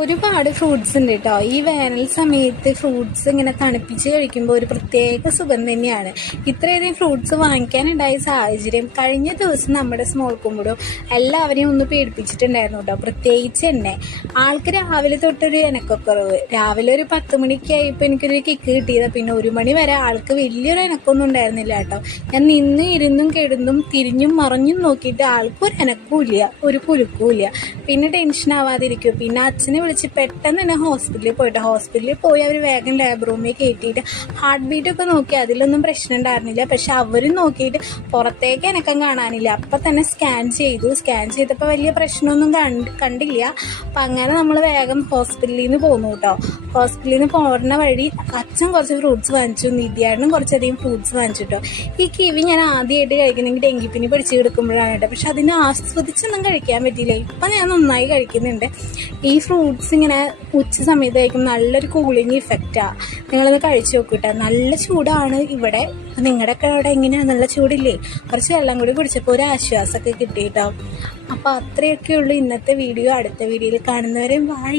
ഒരുപാട് ഫ്രൂട്ട്സ് ഉണ്ട് കേട്ടോ. ഈ വേനൽ സമയത്ത് ഫ്രൂട്ട്സ് ഇങ്ങനെ തണുപ്പിച്ച് കഴിക്കുമ്പോൾ ഒരു പ്രത്യേക സുഖം തന്നെയാണ്. ഇത്രയധികം ഫ്രൂട്ട്സ് വാങ്ങിക്കാനുണ്ടായ സാഹചര്യം കഴിഞ്ഞ ദിവസം നമ്മുടെ സ്മോൾ കുമ്പിടും എല്ലാവരെയും ഒന്ന് പേടിപ്പിച്ചിട്ടുണ്ടായിരുന്നു കേട്ടോ. പ്രത്യേകിച്ച് എന്നെ. ആൾക്ക് രാവിലെ തൊട്ടൊരു എനക്കക്കുറവ്. രാവിലെ ഒരു 10 മണിക്ക് ആയപ്പോൾ എനിക്കൊരു കിക്ക് കിട്ടിയത്. പിന്നെ 1 മണി വരെ ആൾക്ക് വലിയൊരു എനക്കൊന്നും ഉണ്ടായിരുന്നില്ല കേട്ടോ. ഞാൻ നിന്ന് ഇരുന്നും കിടന്നും തിരിഞ്ഞും മറിഞ്ഞും നോക്കിയിട്ട് ആൾക്കൊരു എനക്കുമില്ല, ഒരു കുലുക്കുമില്ല. പിന്നെ ടെൻഷൻ ആവാതിരിക്കും. പിന്നെ അച്ഛനെ വിളിച്ച് പെട്ടെന്ന് തന്നെ ഹോസ്പിറ്റലിൽ പോയി അവർ വേഗം ലാബ് റൂമിൽ കയറ്റിയിട്ട് ഹാർട്ട് ബീറ്റ് ഒക്കെ നോക്കി. അതിലൊന്നും പ്രശ്നം ഉണ്ടായിരുന്നില്ല. പക്ഷെ അവരും നോക്കിയിട്ട് പുറത്തേക്ക് എനക്കം കാണാനില്ല. അപ്പം തന്നെ സ്കാൻ ചെയ്തപ്പോൾ വലിയ പ്രശ്നമൊന്നും കണ്ടില്ല. അപ്പം അങ്ങനെ നമ്മൾ വേഗം ഹോസ്പിറ്റലിൽ നിന്ന് പോന്നു കേട്ടോ. ഹോസ്പിറ്റലിൽ നിന്ന് പോകുന്ന വഴി അച്ഛൻ കുറച്ച് ഫ്രൂട്ട്സ് വാങ്ങിച്ചു, നിധിയായിട്ടും കുറച്ചധികം ഫ്രൂട്ട്സ് വാങ്ങിച്ചു കേട്ടോ. ഈ കിവി ഞാൻ ആദ്യമായിട്ട് കഴിക്കുന്നെങ്കിൽ ഡെങ്കിപ്പനി പിടിച്ച് കിടക്കുമ്പോഴാണ് കേട്ടോ. പക്ഷെ അതിനെ ആസ്വദിച്ചൊന്നും കഴിക്കാൻ പറ്റിയില്ല. ഇപ്പം ഞാൻ നന്നായി കഴിക്കുന്നുണ്ട്. ഈ ഫ്രൂട്ട്സ് ഇങ്ങനെ ഉച്ച സമയത്ത് കഴിക്കുമ്പോൾ നല്ലൊരു കൂളിംഗ് ഇഫക്റ്റാണ്. നിങ്ങളൊന്ന് കഴിച്ചു നോക്കൂട്ടോ. നല്ല ചൂടാണ് ഇവിടെ. നിങ്ങളുടെയൊക്കെ അവിടെ എങ്ങനെയാണ്? നല്ല ചൂടില്ലേ? കുറച്ച് വെള്ളം കൂടി കുടിച്ചപ്പോൾ ഒരു ആശ്വാസമൊക്കെ കിട്ടിയിട്ടോ. അപ്പോൾ അത്രയൊക്കെ ഉള്ളൂ ഇന്നത്തെ വീഡിയോ. അടുത്ത വീഡിയോയിൽ കാണുന്നവരെ ബൈ.